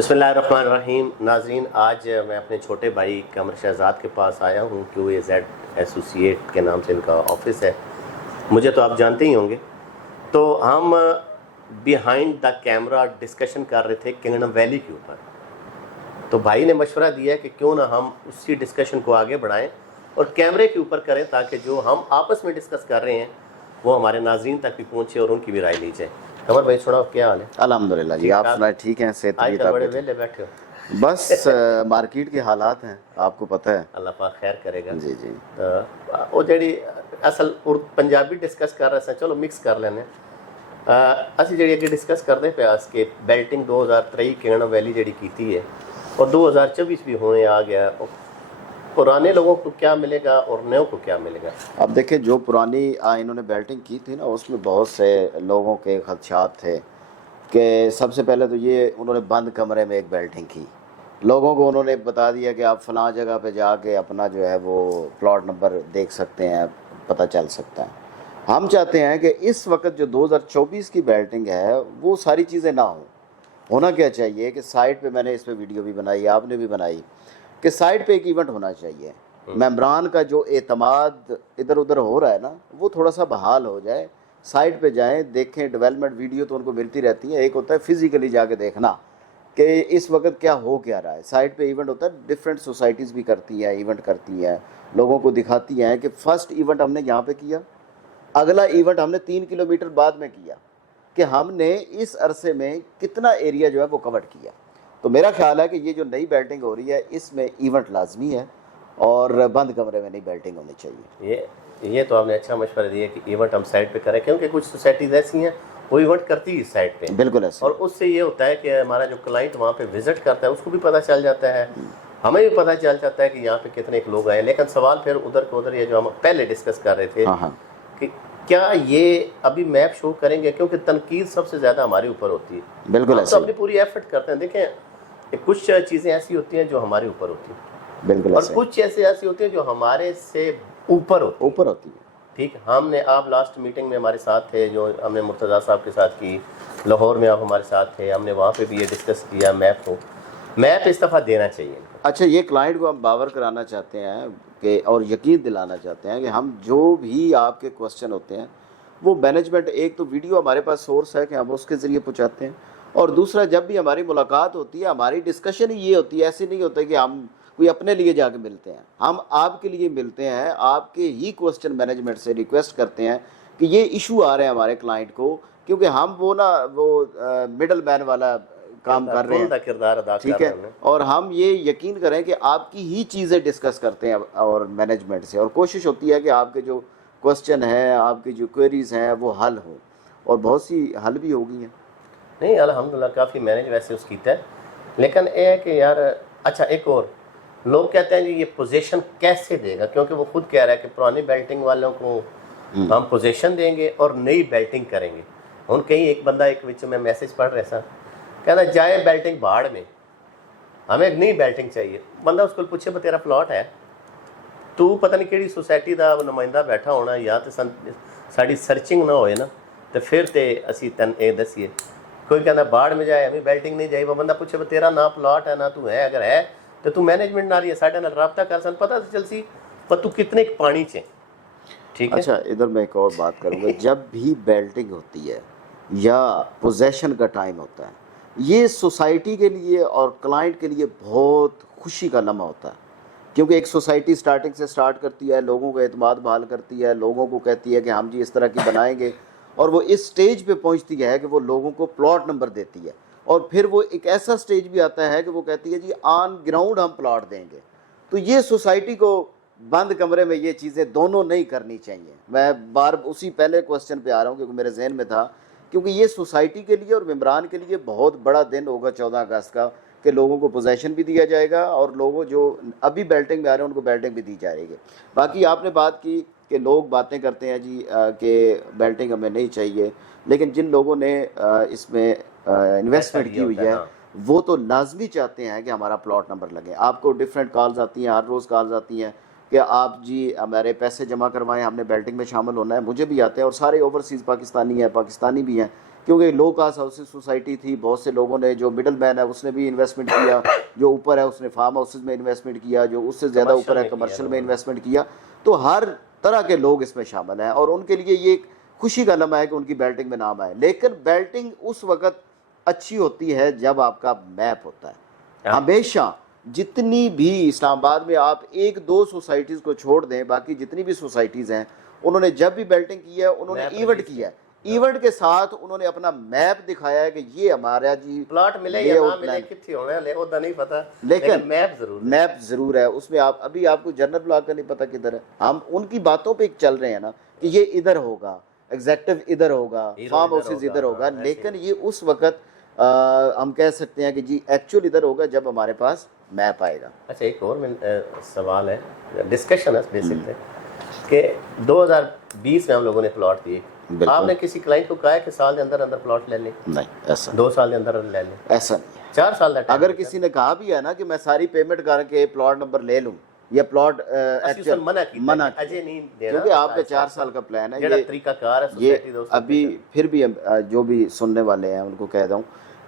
बिस्मिल्लाहिर्रहमानिर्रहीम। नाज़रीन, आज मैं अपने छोटे भाई कमर शहजाद के पास आया हूँ। QAZ एसोसिएट के नाम से इनका ऑफिस है, मुझे तो आप जानते ही होंगे। तो हम बिहाइंड द कैमरा डिस्कशन कर रहे थे किंगडम वैली के ऊपर। तो भाई ने मशवरा दिया कि क्यों ना हम उसी डिस्कशन को आगे बढ़ाएं और कैमरे के ऊपर करें, ताकि जो हम आपस में डिस्कस कर रहे हैं वो हमारे नाज़रीन तक भी पहुँचे और उनकी भी राय ली जाए। कमर भाई, सुनाओ, क्या हाल है? अल्हम्दुलिल्लाह जी, आप सुनाए? ठीक हैं? सेहत आज बड़े वेले बैठे हो? बस मार्केट के हालात हैं, आपको पता है। अल्लाह पाक खैर करेगा। जी जी। तो वो जी असल पंजाबी डिस्कस कर रहे थे, चलो मिक्स कर लेने। ਅਸੀਂ ਜਿਹੜੀ ਅੱਗੇ ਡਿਸਕਸ ਕਰਦੇ ਪਿਆ ਸੀ ਕਿ बेल्टिंग 2023 किंगडम वैली ਜਿਹੜੀ ਕੀਤੀ है और 2024 भी होने आ गया। पुराने लोगों को क्या मिलेगा और नए को क्या मिलेगा? अब देखिए, जो पुरानी इन्होंने बेल्टिंग की थी ना, उसमें बहुत से लोगों के खदशात थे कि सबसे पहले तो ये उन्होंने बंद कमरे में एक बेल्टिंग की। लोगों को उन्होंने बता दिया कि आप फलां जगह पे जाके अपना जो है वो प्लॉट नंबर देख सकते हैं, पता चल सकता है। हम चाहते हैं कि इस वक्त जो 2024 की बेल्टिंग है वो सारी चीज़ें ना हो। होना क्या चाहिए कि साइट पे, मैंने इस पर वीडियो भी बनाई, आपने भी बनाई, कि साइट पे एक इवेंट होना चाहिए। मेंबरान का जो एतमाद इधर उधर हो रहा है ना, वो थोड़ा सा बहाल हो जाए। साइट पे जाएं, देखें, डेवलपमेंट वीडियो तो उनको मिलती रहती है। एक होता है फिज़िकली जाके देखना कि इस वक्त क्या हो क्या रहा है। साइट पे इवेंट होता है, डिफरेंट सोसाइटीज़ भी करती हैं, इवेंट करती हैं, लोगों को दिखाती हैं कि फ़र्स्ट इवेंट हमने यहाँ पर किया, अगला इवेंट हमने 3 किलोमीटर बाद में किया, कि हमने इस अरसे में कितना एरिया जो है वो कवर किया। तो मेरा ख्याल है कि ये जो नई बेल्टिंग हो रही है इसमें इवेंट लाजमी है और बंद कमरे में नई बेल्टिंग होनी चाहिए। ये तो आपने अच्छा मशवरा दिया कि इवेंट हम साइट पे करें, क्योंकि कुछ सोसाइटीज़ ऐसी हैं वो इवेंट करती है साइट पे। बिल्कुल ऐसे। और उससे ये होता है कि हमारा जो क्लाइंट वहाँ पे विज़िट करता है उसको भी पता चल जाता है, हमें भी पता चल जाता है कि यहाँ पे कितने लोग आए। लेकिन सवाल फिर उधर को उधर, ये जो हम पहले डिस्कस कर रहे थे कि क्या ये अभी मैप शो करेंगे, क्योंकि तनकीद सबसे ज़्यादा हमारे ऊपर होती है। बिल्कुल हम तो अपनी पूरी एफर्ट करते हैं। देखें, कुछ चीज़ें ऐसी होती हैं जो हमारे ऊपर होती हैं, बिल्कुल, और कुछ ऐसी होती हैं जो हमारे से ऊपर होती है। ठीक, हमने, आप लास्ट मीटिंग में हमारे साथ थे, जो हमने मुर्तज़ा साहब के साथ की, लाहौर में आप हमारे साथ थे, हमने वहाँ पे भी ये डिस्कस किया। मैप इस दफ़ा देना चाहिए। अच्छा, ये क्लाइंट को हम बावर कराना चाहते हैं कि, और यकीन दिलाना चाहते हैं कि हम जो भी आपके क्वेश्चन होते हैं वो मैनेजमेंट, एक तो वीडियो हमारे पास सोर्स है कि हम उसके ज़रिए पहुँचाते हैं, और दूसरा जब भी हमारी मुलाकात होती है, हमारी डिस्कशन ही ये होती है। ऐसे नहीं होता कि हम कोई अपने लिए जाके मिलते हैं, हम आपके लिए मिलते हैं, आपके ही क्वेश्चन मैनेजमेंट से रिक्वेस्ट करते हैं कि ये इशू आ रहे हैं हमारे क्लाइंट को, क्योंकि हम वो मिडल मैन वाला काम कर रहे हैं, किरदार अदा ठीक है। और हम ये यकीन करें कि आपकी ही चीज़ें डिस्कस करते हैं और मैनेजमेंट से, और कोशिश होती है कि आपके जो क्वेश्चन है, आपकी जो क्वेरीज हैं वो हल हो, और बहुत सी हल भी हो गई हैं। नहीं, अल्हम्दुलिल्लाह काफ़ी मैनेज वैसे उसकी है। लेकिन ये है कि यार, अच्छा, एक और लोग कहते हैं जी ये पोजीशन कैसे देगा, क्योंकि वो खुद कह रहा है कि पुरानी बेल्टिंग वालों को हम पोजीशन देंगे और नई बेल्टिंग करेंगे। उन कहीं एक बंदा, एक विच में मैसेज पढ़ रहे था, कहना जाए बेल्टिंग भाड़ में, हमें एक नई बेल्टिंग चाहिए। बंदा उसको पूछे, तेरा प्लॉट है, तू पता नहीं किहड़ी सोसाइटी का नुमाइंदा बैठा होना, या तो साड़ी सर्चिंग ना होए ना, तो फिर तो असी तन ये दसीए। कोई कहना बाढ़ में जाए, हमें बेल्टिंग नहीं जाए। बंदा पूछे, तेरा ना प्लॉट है ना तू है, अगर है तो तू मैनेजमेंट ना रही है, साढ़े नाल रब्ता कर, सन पता तो चल सी पर तू कितने पानी चे। ठीक है। अच्छा, इधर मैं एक और बात करूँगा, जब भी बेल्टिंग होती है या पोजेशन का टाइम होता है, ये सोसाइटी के लिए और क्लाइंट के लिए बहुत खुशी का लम्हा होता है, क्योंकि एक सोसाइटी स्टार्टिंग से स्टार्ट करती है, लोगों का एतमाद बहाल करती है, लोगों को कहती है कि हम जी इस तरह की बनाएंगे, और वो इस स्टेज पे पहुंचती है कि वो लोगों को प्लॉट नंबर देती है, और फिर वो एक ऐसा स्टेज भी आता है कि वो कहती है जी ऑन ग्राउंड हम प्लॉट देंगे। तो ये सोसाइटी को बंद कमरे में ये चीज़ें दोनों नहीं करनी चाहिए। मैं बार उसी पहले क्वेश्चन पे आ रहा हूँ, क्योंकि मेरे जहन में था, क्योंकि ये सोसाइटी के लिए और मेंबरान के लिए बहुत बड़ा दिन होगा 14 अगस्त का, कि लोगों को पोजेशन भी दिया जाएगा और लोगों जो अभी बेल्टिंग में आ रहे हैं उनको बेल्टिंग भी दी जाएगी। बाकी आपने बात की कि लोग बातें करते हैं जी कि बेल्टिंग हमें नहीं चाहिए, लेकिन जिन लोगों ने इसमें इन्वेस्टमेंट की हुई है वो तो लाजमी चाहते हैं कि हमारा प्लॉट नंबर लगे। आपको डिफरेंट कॉल्स आती हैं, हर रोज़ कॉल्स आती हैं कि आप जी हमारे पैसे जमा करवाएं, हमने बेल्टिंग में शामिल होना है। मुझे भी आते हैं, और सारे ओवरसीज़ पाकिस्तानी हैं, पाकिस्तानी भी हैं, کیونکہ لو کاسٹ ہاؤسز سوسائٹی تھی، بہت سے لوگوں نے، جو مڈل مین ہے اس نے بھی انویسٹمنٹ کیا، جو اوپر ہے اس نے فارم ہاؤسز میں انویسٹمنٹ کیا، جو اس سے زیادہ اوپر ہے کمرشل میں انویسٹمنٹ کیا. تو ہر طرح کے لوگ اس میں شامل ہیں، اور ان کے لیے یہ ایک خوشی کا لمحہ ہے کہ ان کی بیلٹنگ میں نام آئے. لیکن بیلٹنگ اس وقت اچھی ہوتی ہے جب آپ کا میپ ہوتا ہے. ہمیشہ جتنی بھی اسلام آباد میں آپ ایک دو سوسائٹیز کو چھوڑ دیں، باقی جتنی بھی سوسائٹیز ہیں انہوں نے جب بھی بیلٹنگ کی ہے انہوں نے ایونٹ کیا ہے، ایونٹ کے ساتھ انہوں نے اپنا میپ دکھایا ہے کہ یہ ہمارا جی پلاٹ ملے یا نہ ملے کتنے ہونا ہے وہ نہیں پتا، لیکن میپ ضرور ہے اس میں. آپ ابھی آپ کو جنرل بلاک کا نہیں پتا کدھر ہے، ہم ان کی باتوں پہ چل رہے ہیں نا کہ یہ ادھر ہوگا، ایگزیکٹو ادھر ہوگا، فارم ہاؤسز ادھر ہوگا. لیکن یہ اس وقت ہم کہہ سکتے ہیں کہ جی ایکچوئل ادھر ہوگا جب ہمارے پاس میپ آئے گا. اچھا ایک اور سوال ہے، ڈسکشن ہے بیسکلی، کہ 2020 میں ہم لوگوں نے پلاٹ دیے، آپ نے کسی کلائنٹ کو کہا ہے کہ سال کے اندر اندر پلاٹ لے لیں؟ نہیں ایسا 2 سال کے اندر لے لیں؟ ایسا نہیں. 4 سال کا اگر کسی نے کہا بھی ہے نا کہ میں ساری پیمنٹ کر کے پلاٹ نمبر لے لوں یا پلاٹ منع اجے نہیں دینا، کیونکہ آپ کا 4 سال کا پلان ہے. یہ طریقہ کار ہے یہ سوسائٹی دوست ابھی پھر بھی جو بھی سننے والے ہیں ان کو کہہ دوں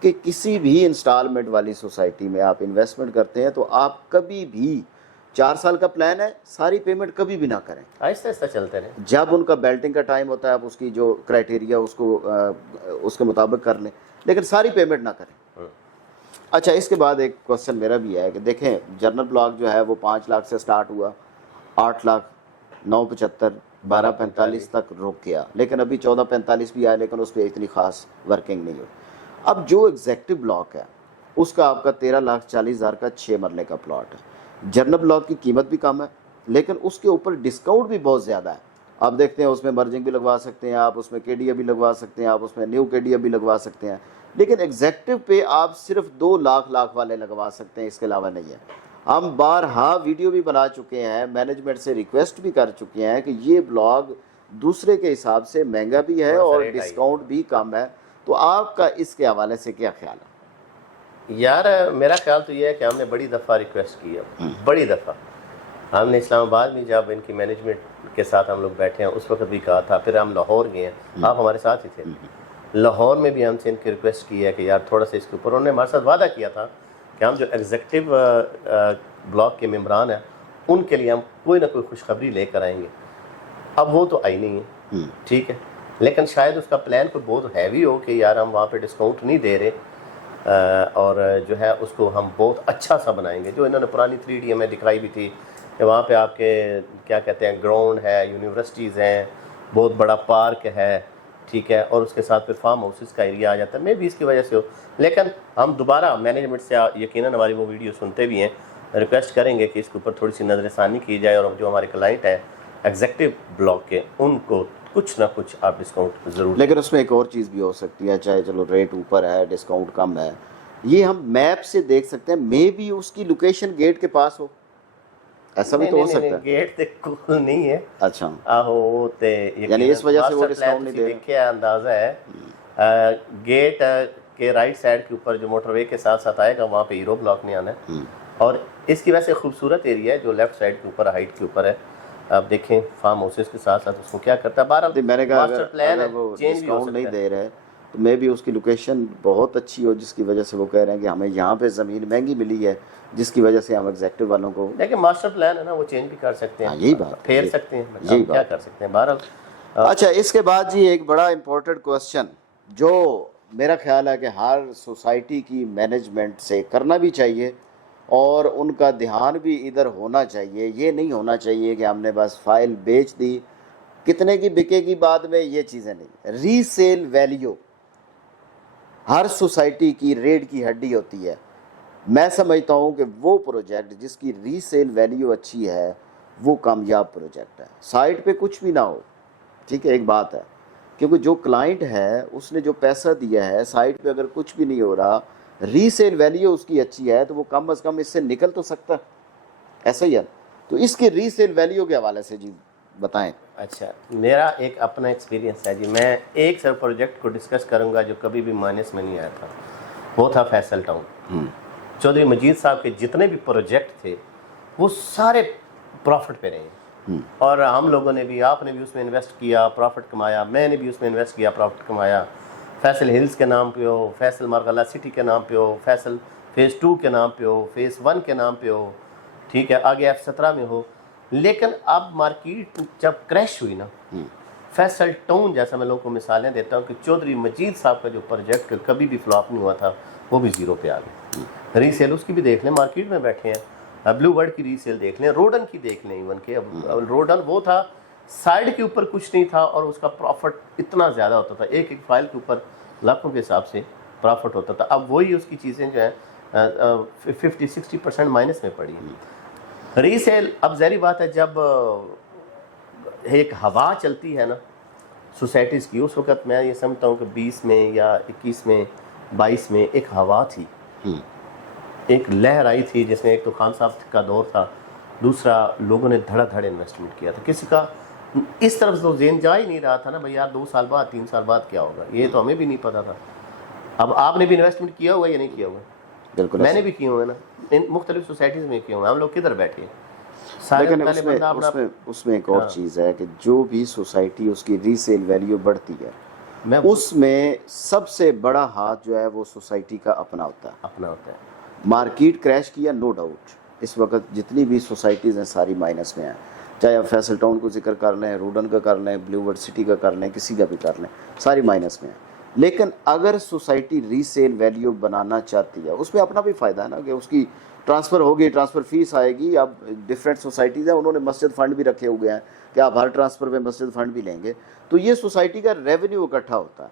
کہ کسی بھی انسٹالمنٹ والی سوسائٹی میں آپ انویسٹمنٹ کرتے ہیں تو آپ کبھی بھی 4 سال کا پلان ہے ساری پیمنٹ کبھی بھی نہ کریں، آہستہ آہستہ چلتے رہیں. جب ان کا بیلٹنگ کا ٹائم ہوتا ہے آپ اس کی جو کرائٹیریا اس کے مطابق کر لیں، لیکن ساری پیمنٹ نہ کریں. اچھا اس کے بعد ایک کوسچن میرا بھی ہے کہ دیکھیں جنرل بلاک جو ہے وہ 5 لاکھ سے سٹارٹ ہوا، 8 لاکھ 975 1245 تک رک گیا، لیکن ابھی 1445 بھی آیا لیکن اس پہ اتنی خاص ورکنگ نہیں ہوئی. اب جو ایگزیکٹو بلاک ہے اس کا آپ کا 13,40,000 کا 6 مرلے کا پلاٹ ہے. جنرل بلاک کی قیمت بھی کم ہے لیکن اس کے اوپر ڈسکاؤنٹ بھی بہت زیادہ ہے. آپ دیکھتے ہیں اس میں مرجنگ بھی لگوا سکتے ہیں آپ، اس میں کے ڈی اے بھی لگوا سکتے ہیں آپ، اس میں نیو کے ڈی اے بھی لگوا سکتے ہیں، لیکن ایگزیکٹو پہ آپ صرف 2 لاکھ والے لگوا سکتے ہیں، اس کے علاوہ نہیں ہے. ہم بارہا ویڈیو بھی بنا چکے ہیں، مینجمنٹ سے ریکویسٹ بھی کر چکے ہیں کہ یہ بلاگ دوسرے کے حساب سے مہنگا بھی ہے اور ڈسکاؤنٹ بھی کم ہے. تو آپ کا اس کے حوالے سے کیا خیال ہے؟ یار میرا خیال تو یہ ہے کہ ہم نے بڑی دفعہ ریکویسٹ کی ہے، بڑی دفعہ ہم نے اسلام آباد میں جب ان کی مینجمنٹ کے ساتھ ہم لوگ بیٹھے ہیں اس وقت بھی کہا تھا، پھر ہم لاہور گئے ہیں، آپ ہمارے ساتھ ہی تھے، لاہور میں بھی ہم سے ان کی ریکویسٹ کی ہے کہ یار تھوڑا سا اس کے اوپر. انہوں نے ہمارے ساتھ وعدہ کیا تھا کہ ہم جو ایگزیکٹو بلاک کے ممبران ہیں ان کے لیے ہم کوئی نہ کوئی خوشخبری لے کر آئیں گے. اب وہ تو آئی نہیں ہے، ٹھیک ہے، لیکن شاید اس کا پلان کوئی بہت ہیوی ہو کہ یار ہم وہاں پہ ڈسکاؤنٹ نہیں دے رہے اور جو ہے اس کو ہم بہت اچھا سا بنائیں گے. جو انہوں نے پرانی 3D ہمیں دکھائی بھی تھی کہ وہاں پہ آپ کے کیا کہتے ہیں گراؤنڈ ہے، یونیورسٹیز ہیں، بہت بڑا پارک ہے، ٹھیک ہے، اور اس کے ساتھ پھر فارم ہاؤسز کا ایریا آ جاتا ہے. میں بھی اس کی وجہ سے ہو، لیکن ہم دوبارہ مینجمنٹ سے یقیناً ہماری وہ ویڈیو سنتے بھی ہیں، ریکویسٹ کریں گے کہ اس کے اوپر تھوڑی سی نظر ثانی کی جائے اور جو ہمارے کلائنٹ ہیں ایگزیکٹو بلاک کے ان کو کچھ نہ کچھ آپ ڈسکاؤنٹ ضرور. لیکن اس میں ایک اور چیز بھی ہو سکتی ہے، چاہے چلو ریٹ اوپر ہے ڈسکاؤنٹ کم ہے، یہ ہم میپ سے دیکھ سکتے ہیں، مے بھی اس کی لوکیشن گیٹ کے پاس ہو، ایسا بھی تو ہو سکتا ہے. گیٹ تے کول نہیں ہے. اچھا آہو تے یعنی اس وجہ سے وہ ڈسکاؤنٹ نہیں دے رہے. دیکھے اندازہ ہے گیٹ کے رائٹ سائڈ کے اوپر جو موٹر وے کے ساتھ ساتھ آئے گا وہاں پہ ہیرو بلاک نہیں آنا ہے، اور اس کی وجہ سے خوبصورت ایریا ہے جو لیفٹ سائڈ کے اوپر ہائٹ کے اوپر ہے. آپ دیکھیں فارم ہاؤسز کے ساتھ ساتھ اس کو کیا کرتا ہے. بہرحال میں نے کہا ماسٹر پلان ہے، وہ چینج بھی ہو ڈسکاؤنٹ نہیں سکتا ہے. دے رہے تو میں بھی اس کی لوکیشن بہت اچھی ہو جس کی وجہ سے وہ کہہ رہے ہیں کہ ہمیں یہاں پہ زمین مہنگی ملی ہے جس کی وجہ سے ہم ایگزیکٹو والوں کو. لیکن ماسٹر پلان ہے نا، وہ چینج بھی کر سکتے ہیں، یہی بات پھیر سکتے ہیں، کیا کر سکتے ہیں. بہرحال اچھا اس کے بعد جی ایک بڑا امپورٹنٹ کوسچن جو میرا خیال ہے کہ ہر سوسائٹی کی مینجمنٹ سے کرنا بھی چاہیے اور ان کا دھیان بھی ادھر ہونا چاہیے. یہ نہیں ہونا چاہیے کہ ہم نے بس فائل بیچ دی، کتنے کی بکے گی بعد میں، یہ چیزیں نہیں. ری سیل ویلیو ہر سوسائٹی کی ریڑھ کی ہڈی ہوتی ہے. میں سمجھتا ہوں کہ وہ پروجیکٹ جس کی ری سیل ویلیو اچھی ہے وہ کامیاب پروجیکٹ ہے. سائٹ پہ کچھ بھی نہ ہو، ٹھیک ہے، ایک بات ہے، کیونکہ جو کلائنٹ ہے اس نے جو پیسہ دیا ہے سائٹ پہ اگر کچھ بھی نہیں ہو رہا، ری سیل ویلیو اس کی اچھی ہے تو وہ کم از کم اس سے نکل تو سکتا ہے. ایسا ہی ہے. تو اس کی ری سیل ویلیو کے حوالے سے جی بتائیں. اچھا میرا ایک اپنا ایکسپیرینس ہے جی. میں ایک سر پروجیکٹ کو ڈسکس کروں گا جو کبھی بھی مائنس میں نہیں آیا تھا، وہ تھا فیصل ٹاؤن. چودھری مجید صاحب کے جتنے بھی پروجیکٹ تھے وہ سارے پروفٹ پہ رہے ہیں، اور ہم لوگوں نے بھی، آپ نے بھی اس میں انویسٹ کیا، پروفٹ کمایا، میں نے بھی اس میں انویسٹ کیا، پروفٹ کمایا. फैसल हिल्स के नाम पे हो, फैसल मारगला सिटी के नाम पे हो, फैसल फेज़ 2 के नाम पे हो, फेज़ 1 के नाम पे हो, ठीक है, आगे F17 में हो। लेकिन अब मार्केट जब क्रैश हुई ना, फैसल टाउन जैसा मैं लोगों को मिसालें देता हूँ कि चौधरी मजीद साहब का जो प्रोजेक्ट कभी भी फ्लॉप नहीं हुआ था, वो भी ज़ीरो पे आ गया। रीसेल उसकी भी देख लें, मार्केट में बैठे हैं, अब ब्लू वर्ड की रीसेल देख लें, रोडन की देख लें, इवन के अब रोडन वो था साइड के ऊपर कुछ नहीं था और उसका प्रॉफिट इतना ज़्यादा होता था, एक एक फाइल के ऊपर लाखों के हिसाब से प्रॉफिट होता था। अब वही उसकी चीज़ें जो हैं 50-60% माइनस में पड़ी हैं। रीसेल अब ज़ाहिर बात है, जब एक हवा चलती है ना सोसाइटीज़ की, उस वक़्त मैं ये समझता हूँ कि 20 में या 21 में 22 में एक हवा थी, एक लहर आई थी, जिसमें एक तो खान साहब का दौर था, दूसरा लोगों ने धड़ाधड़ इन्वेस्टमेंट किया था। किसी का इस तरफ तो ज़हन जा ही नहीं रहा था ना भाई यार 2 साल बाद 3 साल बाद क्या होगा, ये तो हमें भी नहीं पता था। अब आपने भी इन्वेस्टमेंट किया हुआ या नहीं किया हुआ? बिल्कुल, मैंने भी किए हुए ना, इन मुख्तलिफ सोसाइटीज़ में किए हुए। हम लोग किधर बैठे हैं सारे, लेकिन पहले बंदा अपना उसमें एक और चीज़ है कि जो भी सोसाइटी उसकी रीसेल वैल्यू बढ़ती है, मैं उसमें सबसे बड़ा हाथ जो है वो सोसाइटी का अपना होता है। अपना होता है। मार्केट क्रैश किया, नो डाउट, इस वक्त जितनी भी सोसाइटीज़ हैं सारी माइनस में हैं, चाहे आप फैसल टाउन को जिक्र कर लें, रोडन का कर लें, ब्लू वर्ड सिटी का कर लें, किसी का भी कर लें, सारी माइनस में है। लेकिन अगर सोसाइटी रीसेल वैल्यू बनाना चाहती है, उसमें अपना भी फ़ायदा है ना कि उसकी ट्रांसफ़र होगी, ट्रांसफ़र फीस आएगी। अब डिफरेंट सोसाइटीज़ हैं, उन्होंने मस्जिद फ़ंड भी रखे हुए हैं कि आप हर ट्रांसफ़र में मस्जिद फ़ंड भी लेंगे, तो ये सोसाइटी का रेवेन्यू इकट्ठा होता है।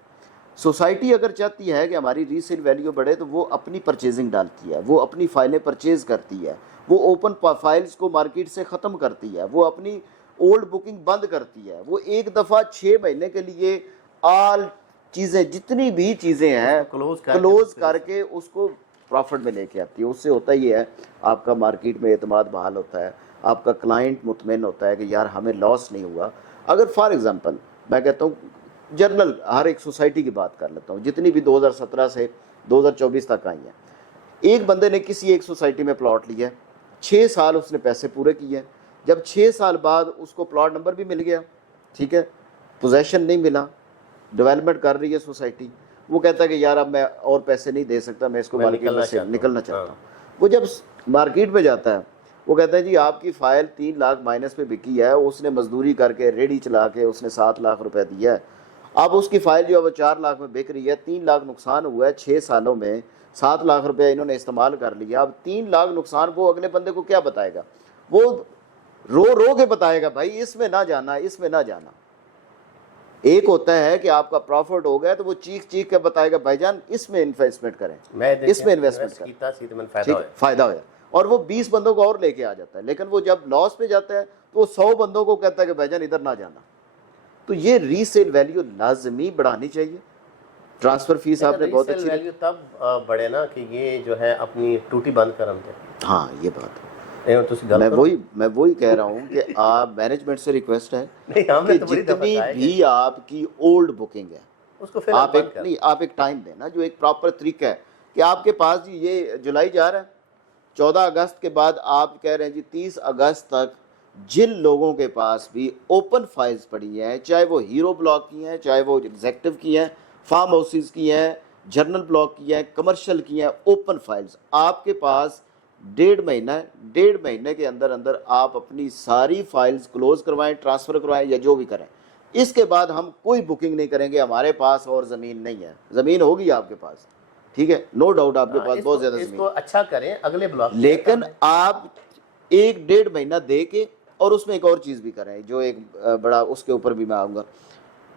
सोसाइटी अगर चाहती है कि हमारी रीसेल वैल्यू बढ़े तो वो अपनी परचेजिंग डालती है, वो अपनी फ़ाइलें परचेज़ करती है, वो ओपन फाइल्स को मार्केट से ख़त्म करती है, वो अपनी ओल्ड बुकिंग बंद करती है, वो एक दफ़ा 6 महीने के लिए आल चीज़ें जितनी भी चीज़ें हैं क्लोज करके उसको प्रॉफिट में लेके आती है। उससे होता ही है आपका मार्केट में एतमाद बहाल होता है, आपका क्लाइंट मुतमईन होता है कि यार हमें लॉस नहीं हुआ। अगर फॉर एग्जांपल मैं कहता हूँ जनरल हर एक सोसाइटी की बात कर लेता हूँ, जितनी भी 2017 से 2024 तक आई हैं, एक बंदे ने किसी एक सोसाइटी में प्लॉट लिया, 6 साल उसने पैसे पूरे किए, जब 6 साल बाद उसको प्लॉट नंबर भी मिल गया, ठीक है, पोजेसन नहीं मिला, डेवलपमेंट कर रही है सोसाइटी, वो कहता है कि यार अब मैं और पैसे नहीं दे सकता, मैं इसको मार्केट में से निकलना चाहता हूँ। वो जब मार्केट में जाता है, वो कहता है जी आपकी फ़ाइल 3 लाख माइनस पे बिकी है, उसने मजदूरी करके रेडी चला के उसने 7 लाख रुपए दिया है, अब उसकी फ़ाइल जो है वो 4 लाख में बिक रही है, 3 लाख नुकसान हुआ है 6 सालों में, 7 लाख रुपए इन्होंने इस्तेमाल कर लिया, अब 3 लाख नुकसान वो अगले बंदे को क्या बताएगा? वो रो रो के बताएगा भाई इसमें ना जाना, इसमें ना जाना। एक होता है कि आपका प्रॉफिट हो गया तो वो चीख चीख के बताएगा भाईजान इसमें इन्वेस्टमेंट करें, इसमें इन्वेस्टमेंट करें, फायदा हो, और वो 20 बंदों को और लेके आ जाता है। लेकिन वो जब लॉस पे जाता है तो वो 100 बंदों को कहता है कि भाईजान इधर ना जाना। तो ये रीसेल वैल्यू लाजमी बढ़ानी चाहिए। ट्रांसफर फीस आपने बहुत अच्छी वैल्यू तब बढ़े ना कि ये जो है अपनी टूटी बंद करन दे। हाँ ये बात है, मैं वही कह रहा हूँ कि आप मैनेजमेंट से रिक्वेस्ट है कि जितनी भी आपकी ओल्ड बुकिंग है उसको आप एक टाइम देना, जो एक प्रॉपर तरीका है कि आपके पास ये जुलाई जा रहा है, 14 अगस्त के बाद आप कह रहे हैं जी 30 अगस्त तक जिन लोगों के पास भी ओपन फाइल्स पड़ी हैं, चाहे वो हीरो ब्लॉक की हैं, चाहे वो एग्जेक्टिव की हैं, फार्म हाउसेस की हैं, जर्नल ब्लॉक की हैं, कमर्शियल की हैं, ओपन फाइल्स आपके पास 1.5 महीना है, 1.5 महीने के अंदर अंदर आप अपनी सारी फाइल्स क्लोज करवाएं, ट्रांसफ़र करवाएं या जो भी करें। इसके बाद हम कोई बुकिंग नहीं करेंगे, हमारे पास और ज़मीन नहीं है, ज़मीन होगी आपके पास, ठीक है, नो डाउट आपके पास बहुत ज़्यादा ज़मीन, अच्छा करें अगले ब्लॉक, लेकिन आप 1-1.5 महीना दे के और उसमें एक और चीज़ भी करें जो एक बड़ा उसके ऊपर भी मैं आऊँगा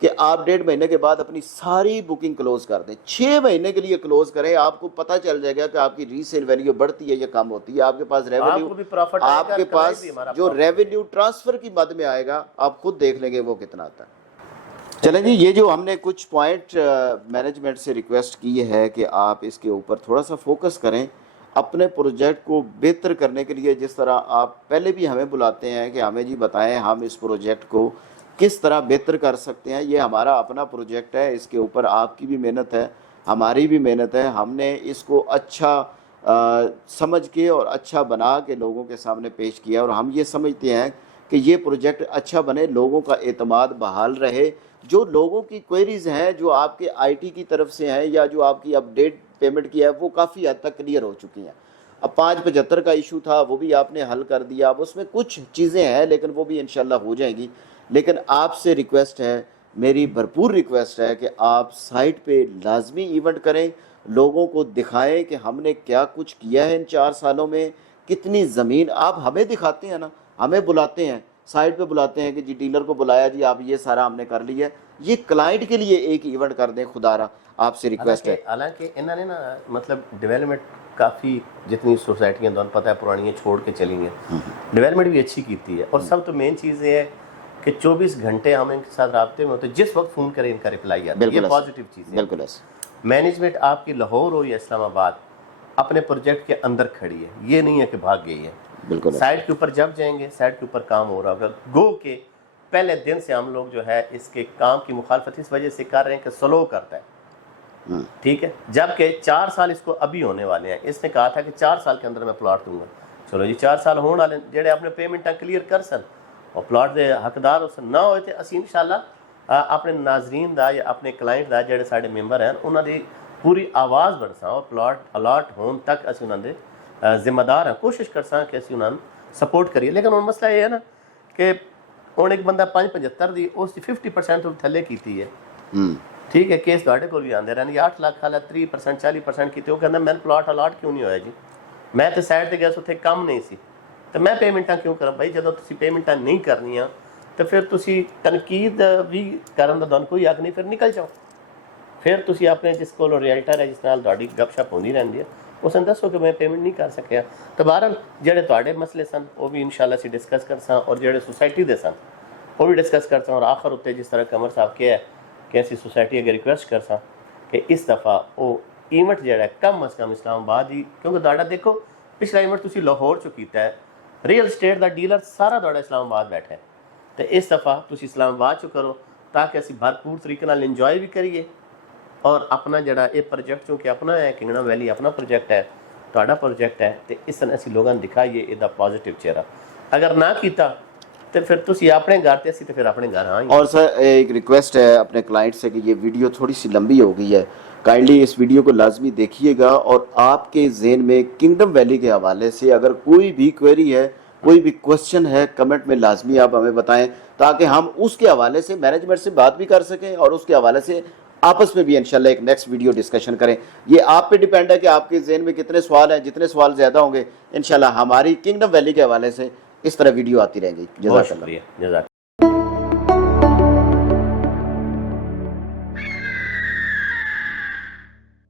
कि आप 1.5 महीने के बाद अपनी सारी बुकिंग क्लोज कर दें, 6 महीने के लिए क्लोज करें, आपको पता चल जाएगा कि आपकी रीसेल वैल्यू बढ़ती है या कम होती है, आपके पास रेवेन्यू, आपके पास जो रेवेन्यू ट्रांसफर की मद में आएगा आप खुद देख लेंगे वो कितना आता है। चलें जी, ये जो हमने कुछ पॉइंट मैनेजमेंट से रिक्वेस्ट की है कि आप इसके ऊपर थोड़ा सा फोकस करें अपने प्रोजेक्ट को बेहतर करने के लिए। जिस तरह आप पहले भी हमें बुलाते हैं कि हमें जी बताएं हम इस प्रोजेक्ट को किस तरह बेहतर कर सकते हैं, ये हमारा अपना प्रोजेक्ट है, इसके ऊपर आपकी भी मेहनत है, हमारी भी मेहनत है, हमने इसको अच्छा समझ के और अच्छा बना के लोगों के सामने पेश किया और हम ये समझते हैं कि ये प्रोजेक्ट अच्छा बने, लोगों का एतमाद बहाल रहे, جو لوگوں کی کوئریز ہیں جو آپ کے آئی ٹی کی طرف سے ہیں یا جو آپ کی اپڈیٹ پیمنٹ کی ہے وہ کافی حد تک کلیئر ہو چکی ہیں. اب 575 کا ایشو تھا وہ بھی آپ نے حل کر دیا. اب اس میں کچھ چیزیں ہیں لیکن وہ بھی انشاءاللہ ہو جائیں گی. لیکن آپ سے ریکویسٹ ہے, میری بھرپور ریکویسٹ ہے کہ آپ سائٹ پہ لازمی ایونٹ کریں, لوگوں کو دکھائیں کہ ہم نے کیا کچھ کیا ہے ان 4 سالوں میں, کتنی زمین. آپ ہمیں دکھاتے ہیں نا, ہمیں بلاتے ہیں سائٹ پہ بلاتے ہیں کہ جی ڈیلر کو بلایا جی آپ یہ سارا ہم نے کر لیا ہے. یہ کلائنٹ کے لیے ایک ایونٹ کر دیں خدا را, آپ سے ریکویسٹ ہے. حالانکہ انہوں نے نا مطلب ڈیولپمنٹ کافی جتنی سوسائٹیاں دونوں پتہ ہے پرانی چھوڑ کے چلی ہیں, ڈیولپمنٹ بھی اچھی کیتی ہے. اور سب تو مین چیز یہ ہے کہ 24 گھنٹے ہم ان کے ساتھ رابطے میں ہوتے ہیں, جس وقت فون کریں ان کا رپلائی آتا ہے. یہ پازیٹیو چیز ہے. بالکل ایسا مینجمنٹ آپ کی لاہور ہو یا اسلام آباد اپنے پروجیکٹ کے اندر کھڑی ہے, یہ نہیں ہے کہ بھاگ گئی ہے. بالکل سائٹ کے اوپر جب جائیں گے سائٹ کے اوپر کام ہو رہا ہوگا. گو کہ پہلے دن سے ہم لوگ جو ہے اس کے کام کی مخالفت اس وجہ سے کر رہے ہیں کہ سلو کرتا ہے, ٹھیک ہے, جبکہ 4 سال اس کو ابھی ہونے والے ہیں. اس نے کہا تھا کہ 4 سال کے اندر میں پلاٹ دوں گا. چلو جی 4 سال ہونے والے جڑے اپنے پیمنٹاں کلیئر کر سن اور پلاٹ دے حقدار ہو سن نہ ہوئے تھے. اسی انشاءاللہ اپنے ناظرین دا یا اپنے کلائنٹ دا جڑے ساڈے ممبر ہیں انہاں دی پوری آواز بڑھساں اور پلاٹ الاٹ ہون تک اسی انہاں دے ذمہ دار ہیں. کوشش کرساں کہ اسی انہاں سپورٹ کریے. لیکن ہن مسئلہ یہ ہے نا کہ ہن ایک بندہ 575 دی اس دی 50% تو تھلے کیتی ہے, ٹھیک ہے, کیس تواڈے کول بھی آندے رہن 8 لاکھ والا 30% 40% کیتے. وہ کہندا میں پلاٹ الاٹ کیوں نہیں ہویا جی, میں تے سائڈ تے گیا سو اتنے کم نہیں سی تو میں پیمنٹاں کیوں کراں. بھائی جدوں تسی پیمنٹاں نہیں کرنیاں تو پھر تسی تنقید بھی کرن دا دون کوئی حق نہیں, پھر نکل جاؤ. پھر تسی اپنے جس کول ریئلٹر ہے جس نال تہاڈی گپ شپ ہوندی رہندی ہے اس نے دسو کہ میں پیمنٹ نہیں کر سکیا. تو بہرحال جڑے تہاڈے مسئلے سن وہ بھی انشاءاللہ اسی ڈسکس کرساں اور جڑے سوسائٹی دے سن وہ بھی ڈسکس کرساں. اور آخر اتنے جس طرح قمر صاحب کیا ہے کہ ایسی سوسائٹی اگر ریکویسٹ کرساں کہ اس دفعہ وہ ایونٹ جڑا ہے کم از کم اسلام آباد ہی, کیونکہ تہاڈا دیکھو پچھلا ایونٹ تسی لاہور چو کیتا ہے, ریئل اسٹیٹ دا ڈیلر سارا تہاڈا اسلام آباد بیٹھا ہے. تو اس دفعہ تسی اسلام آباد چو کرو تاکہ اسی بھرپور طریقے نال انجوائے بھی کریے اور اپنا جڑا یہ پروجیکٹ چونکہ اپنا ہے, کنگڑم ویلی اپنا پروجیکٹ ہے, تہاڈا پروجیکٹ ہے, تو اس طرح اسی لوگوں دکھائیے یہ پازیٹیو چہرہ. اگر نہ کیتا تو پھر تسی اپنے گھر تے اسی تو پھر اپنے گھر. ہاں اور سر ایک ریکویسٹ ہے اپنے کلائنٹ سے کہ یہ ویڈیو تھوڑی سی لمبی ہو گئی ہے, کائنڈلی اس ویڈیو کو لازمی دیکھیے گا. اور آپ کے ذہن میں کنگڈم ویلی کے حوالے سے اگر کوئی بھی کوئری ہے, کوئی بھی کوسچن ہے, کمنٹ میں لازمی آپ ہمیں بتائیں تاکہ ہم اس کے حوالے سے مینجمنٹ سے بات بھی کر سکیں اور اس کے حوالے سے آپس میں بھی انشاءاللہ ایک نیکسٹ ویڈیو ڈسکشن کریں. یہ آپ پہ ڈیپینڈ ہے کہ آپ کے ذہن میں کتنے سوال ہیں. جتنے سوال زیادہ ہوں گے انشاءاللہ ہماری کنگڈم ویلی کے حوالے سے اس طرح ویڈیو آتی رہیں گی. بہت شکریہ, جزاک